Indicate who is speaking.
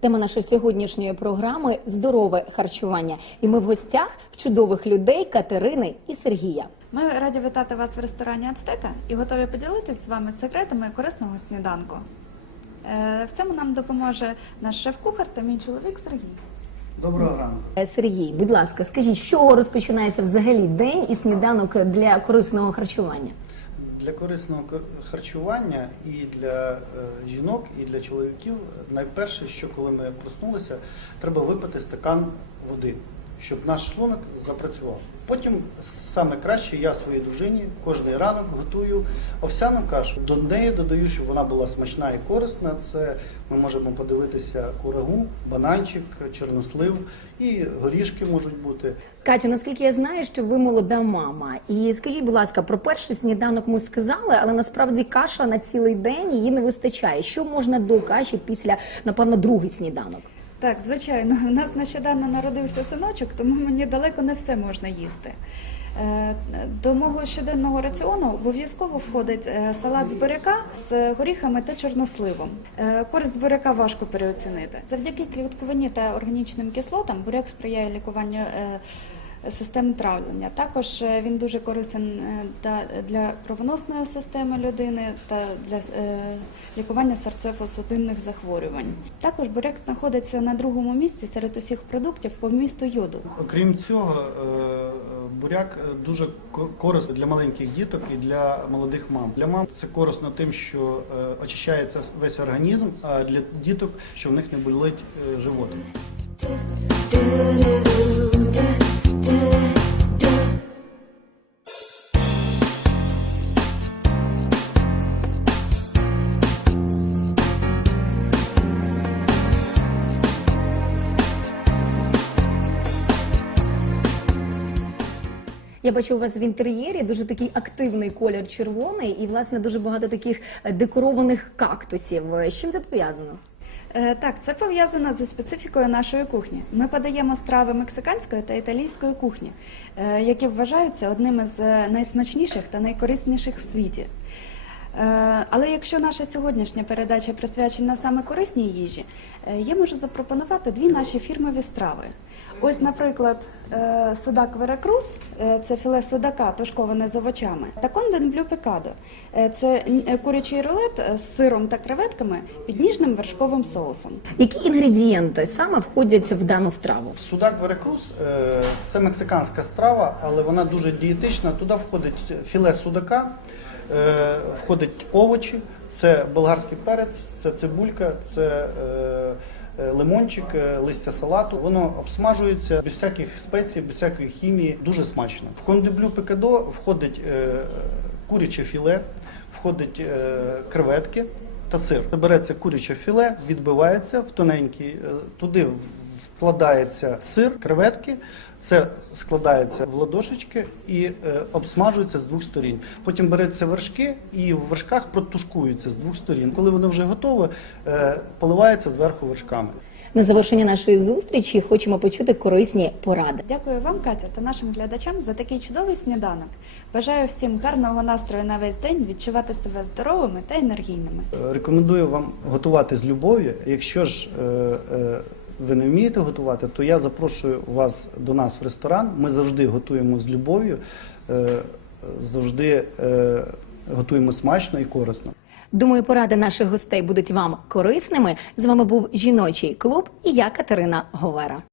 Speaker 1: Тема нашої сьогоднішньої програми здорове харчування. І ми в гостях в чудових людей Катерини і Сергія.
Speaker 2: Ми раді вітати вас в ресторані Ацтека і готові поділитися з вами секретами корисного сніданку. Е, В цьому нам допоможе наш шеф-кухар та мій чоловік Сергій.
Speaker 3: Доброго ранку.
Speaker 1: Е, Сергій, будь ласка, скажіть, з чого розпочинається взагалі день і сніданок для корисного харчування?
Speaker 3: Для корисного ко- харчування і для е, жінок, і для чоловіків найперше, що коли ми проснулися, треба випити стакан води, щоб наш шлунок запрацював. Потім саме краще я своїй дружині кожний ранок готую овсяну кашу. До неї додаю, щоб вона була смачна і корисна. Це ми можемо подивитися курагу, бананчик, чорнослив і горішки можуть бути.
Speaker 1: Катю, наскільки я знаю, що ви молода мама. І скажіть, будь ласка, про перший сніданок ми сказали, але насправді каша на цілий день її не вистачає. Що можна до каші після, напевно, другий сніданок?
Speaker 2: Так, звичайно, у нас нещодавно народився синочок, тому мені далеко не все можна їсти. Е, До мого щоденного раціону обов'язково входить е, салат з буряка з горіхами та чорносливом. Е, Користь буряка важко переоцінити. Завдяки клітковині та органічним кислотам буряк сприяє лікуванню системи травлення. Також е, він дуже корисен е, для кровоносної системи людини та для е, лікування серцево-судинних захворювань. Також буряк знаходиться на другому місці серед усіх продуктів по вмісту йоду.
Speaker 3: Окрім цього, буряк дуже ко- корисний для маленьких діток і для молодих мам. Для мам це корисно тим, що очищається весь організм, а для діток, що в них не болить е,
Speaker 1: Я бачу у вас в інтер'єрі дуже такий активний колір червоний, і власне дуже багато таких е, декорованих кактусів. З чим це пов'язано?
Speaker 2: Е, Так, це пов'язано зі специфікою нашої кухні. Ми подаємо страви мексиканської та італійської кухні, е, які вважаються одними з найсмачніших та найкорисніших в світі. Е, Але якщо наша сьогоднішня передача присвячена саме корисній їжі, е, я можу запропонувати дві наші фірмові страви. Ось, наприклад, е, судак Веракрус це філе судака, тушковане з овочами, та конден блю пекадо це курячий рулет з сиром та креветками під ніжним вершковим соусом.
Speaker 1: Які інгредієнти саме входять в дану страву?
Speaker 3: Судак Веракрус це мексиканська страва, але вона дуже дієтична. Туди входить філе судака, входить овочі, це болгарський перець, це цибулька, це е, е, лимончик, е, листя салату. Воно обсмажується без всяких спецій, без всякої хімії, дуже смачно. В кондеблю пекадо входить е, куряче філе, входить е, креветки та сир. Береться куряче філе, відбивається в тоненькі, е, туди вкладається сир, креветки. Це складається в ладошечки і е, обсмажується з двох сторін. Потім береться вершки і в вершках протушкуються з двох сторін. Коли вони вже готові, е, поливається зверху вершками.
Speaker 1: На завершення нашої зустрічі хочемо почути корисні поради.
Speaker 2: Дякую вам, Катя, та нашим глядачам за такий чудовий сніданок. Бажаю всім гарного настрою на весь день, відчувати себе здоровими та енергійними.
Speaker 3: Е, Рекомендую вам готувати з любов'ю. Якщо ж е, е, ви не вмієте готувати, то я запрошую вас до нас в ресторан. Ми завжди готуємо з любов'ю, е, завжди е, готуємо смачно і корисно.
Speaker 1: Думаю, поради наших гостей будуть вам корисними. З вами був жіночий клуб і я Катерина Говера.